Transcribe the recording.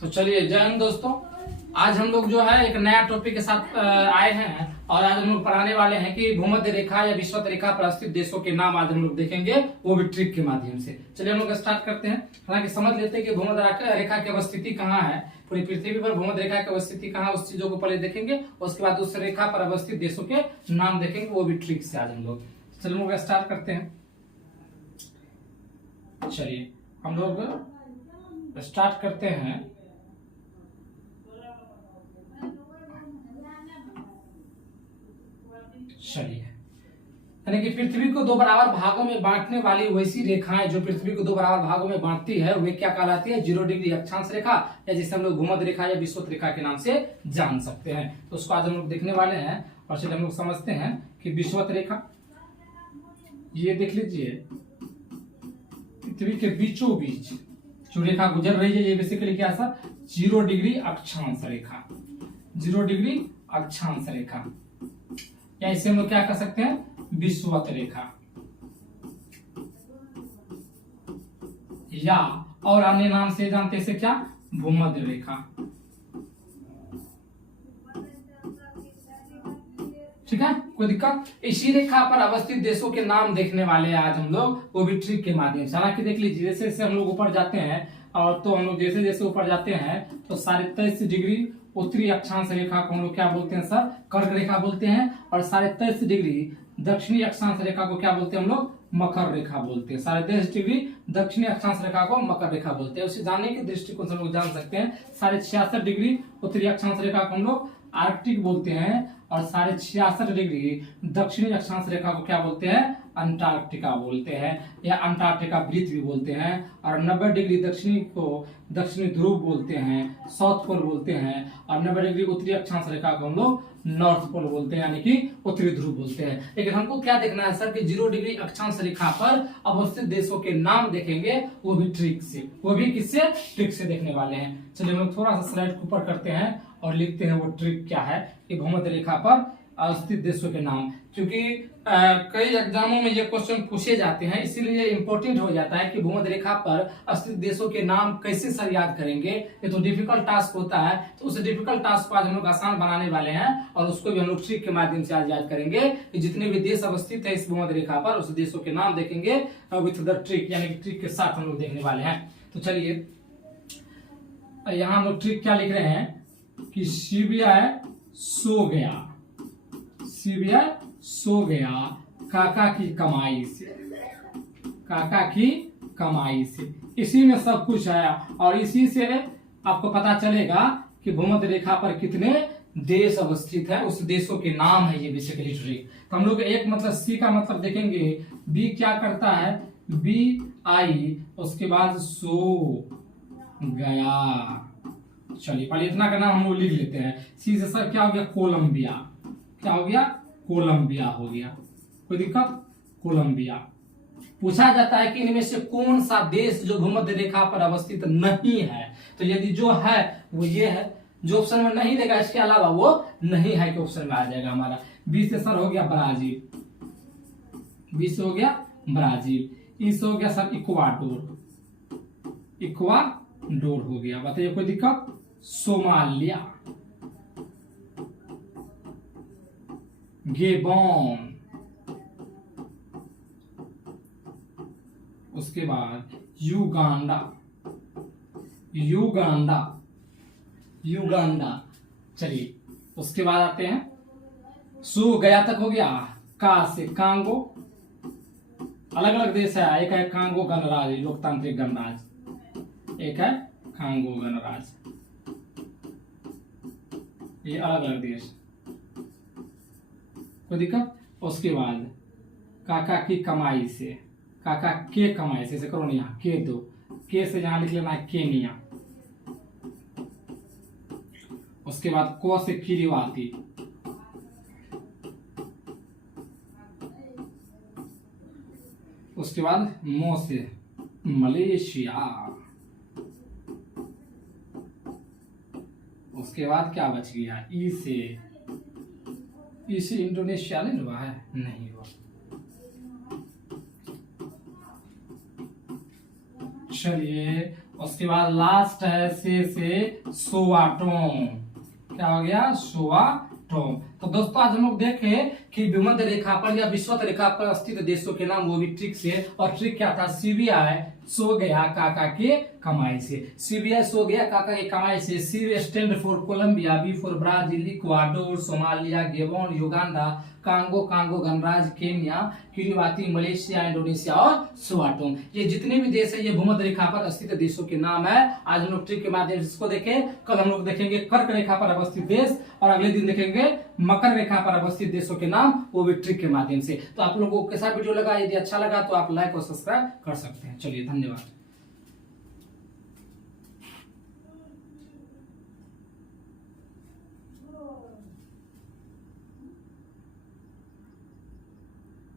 तो चलिए जय हिंद दोस्तों। आज हम लोग जो है एक नया टॉपिक के साथ आए हैं और आज हम लोग पढ़ाने वाले हैं कि भूमध्य रेखा या विषुवत रेखा पर स्थित देशों के नाम आज हम लोग देखेंगे, वो भी ट्रिक के माध्यम से। चलिए हम लोग स्टार्ट करते हैं। हालांकि समझ लेते हैं कि भूमध्य रेखा की अवस्थिति कहाँ है, पूरी पृथ्वी पर भूमध्य रेखा की अवस्थिति कहाँ, उस चीजों को पहले देखेंगे, उसके बाद उस रेखा पर अवस्थित देशों के नाम देखेंगे, वो भी ट्रिक से आज हम लोग। चलिए हम लोग स्टार्ट करते हैं। चलिए हम लोग स्टार्ट करते हैं। चलिए, यानी कि पृथ्वी को दो बराबर भागों में बांटने वाली वैसी रेखाएं जो पृथ्वी को दो बराबर भागों में बांटती है, वे क्या कहलाती है? 0 डिग्री अक्षांश रेखा, या जिसे हम लोग भूमध्य रेखा या विषुवत रेखा के नाम से जान सकते हैं। तो उसको आज हम लोग देखने वाले हैं। और चलिए हम लोग समझते हैं कि विषुवत रेखा, ये देख लीजिए, पृथ्वी के बीचों बीच जो रेखा गुजर रही है, ये बेसिकली क्या है? 0 डिग्री अक्षांश रेखा। 0 डिग्री अक्षांश रेखा, या इसे हम लोग क्या कह सकते हैं? विषुवत रेखा, या और अन्य नाम से जानते हैं इसे क्या? भूमध्य रेखा। ठीक है, कोई दिक्कत? इसी रेखा पर अवस्थित देशों के नाम देखने वाले हैं आज हम लोग, वो भी ट्रिक के माध्यम से। हालांकि देख लीजिए, जैसे जैसे हम लोग ऊपर जाते हैं और तो हम लोग जैसे जैसे ऊपर जाते हैं तो 23.5 डिग्री उत्तरी अक्षांश रेखा को हम लोग क्या बोलते हैं सर? कर्क रेखा बोलते हैं। और 23.5 डिग्री दक्षिणी अक्षांश रेखा को क्या बोलते हैं हम लोग? मकर रेखा बोलते हैं। 23.5 डिग्री दक्षिणी अक्षांश रेखा को मकर रेखा बोलते हैं। उसे जानने के दृष्टिकोण से हम लोग जान सकते हैं। 66.5 डिग्री उत्तरी अक्षांश रेखा को हम लोग आर्कटिक बोलते हैं। और 66.5 डिग्री दक्षिणी अक्षांश रेखा को क्या बोलते हैं? अंटार्कटिका बोलते हैं, या अंटार्कटिका वृत्त भी बोलते हैं। और 90 डिग्री दक्षिणी को दक्षिणी ध्रुव बोलते हैं, साउथ पोल बोलते हैं। और 90 डिग्री उत्तरी अक्षांश रेखा को हम लोग नॉर्थ पोल बोलते हैं, यानी कि उत्तरी ध्रुव बोलते हैं। लेकिन हमको क्या देखना है सर? कि 0 डिग्री अक्षांश रेखा पर अवस्थित देशों के नाम देखेंगे, वो भी ट्रिक से। वो भी किससे? ट्रिक से देखने वाले हैं। चलिए हम लोग थोड़ा सा स्लाइड ऊपर करते हैं और लिखते हैं वो ट्रिक क्या है कि भूमध्य रेखा पर अवस्थित देशों के नाम। क्योंकि कई एग्जामों में ये क्वेश्चन पूछे जाते हैं, इसीलिए इंपॉर्टेंट हो जाता है कि भूमध्य रेखा पर स्थित देशों के नाम कैसे सर याद करेंगे। ये तो डिफिकल्ट टास्क होता है, तो उस डिफिकल्ट टास्क को आज हम लोग आसान बनाने वाले हैं और उसको भी हम लोग ट्रिक के माध्यम से आज याद करेंगे कि जितने भी देश अवस्थित है इस भूमध्य रेखा पर, उस देशों के नाम देखेंगे विथ द ट्रिक, यानी कि ट्रिक के साथ हम लोग देखने वाले हैं। तो चलिए यहाँ हम लोग ट्रिक क्या लिख रहे हैं कि सीबीआई सो गया, सीबीआई सो गया काका की कमाई से, काका की कमाई से। इसी में सब कुछ है और इसी से आपको पता चलेगा कि भूमध्य रेखा पर कितने देश अवस्थित है, उस देशों के नाम है ये बेसिकली ट्रिक। तो हम लोग एक मतलब सी का मतलब देखेंगे, बी क्या करता है? बी आई, उसके बाद सो गया। चलिए पहले इतना का नाम हम लोग लिख लेते हैं। सी से सर क्या हो गया? कोलंबिया। क्या हो गया? कोलंबिया हो गया। कोई दिक्कत? कोलंबिया। पूछा जाता है कि इनमें से कौन सा देश जो भूमध्य रेखा पर अवस्थित नहीं है, तो यदि जो है वो ये है। जो ऑप्शन में नहीं देगा इसके अलावा वो नहीं है कि ऑप्शन में आ जाएगा हमारा। बी से सर हो गया ब्राजील, बी से हो गया ब्राजील। ई से हो गया सर इक्वाडोर, इक्वाडोर हो गया। बताइए कोई दिक्कत? सोमालिया, गेबोन, उसके बाद युगांडा, युगांडा, युगांडा। चलिए उसके बाद आते हैं, सो गया तक हो गया। का से कांगो, अलग अलग देश है। एक है कांगो गणराज्य, लोकतांत्रिक गणराज्य, एक है कांगो गणराज्य, ये अलग अलग देश। कोई दिक्कत? उसके बाद काका की कमाई से, काका के कमाई से करो नहीं, यहाँ के दो, के से जहां लिख लेना है केनिया। उसके बाद को से किरीवाती, उसके बाद मो से मलेशिया। उसके बाद क्या बच गया? ई से इंडोनेशिया नहीं हुआ है, नहीं हुआ। चलिए उसके बाद लास्ट है से सोआटोम। क्या हो गया? सोआटोम। तो दोस्तों आज हम लोग देखें कि भूमध्य रेखा पर या विषुवत रेखा पर स्थित देशों के नाम, वो भी ट्रिक से। और ट्रिक क्या था? सीरिया सो गया काका के कमाई से। सीरिया सो गया काका के कमाई से। C stand for Colombia, B for Brazil, Ecuador, Somalia, Gabon, Uganda, Congo Congo गणराज्य, केन्या, किरिबाती, मलेशिया, इंडोनेशिया और स्वाटोम। ये जितने भी देश है ये भूमध्य रेखा पर स्थित देशों के नाम है। आज हम लोग ट्रिक के माध्यम से इसको देखें। कल हम लोग देखेंगे कर्क रेखा पर अवस्थित देश और अगले दिन देखेंगे मकर रेखा पर अवस्थित देशों के नाम, वो भी ट्रिक के माध्यम से। तो आप लोगों को कैसा वीडियो लगा? यदि अच्छा लगा तो आप लाइक और सब्सक्राइब कर सकते हैं। चलिए धन्यवाद।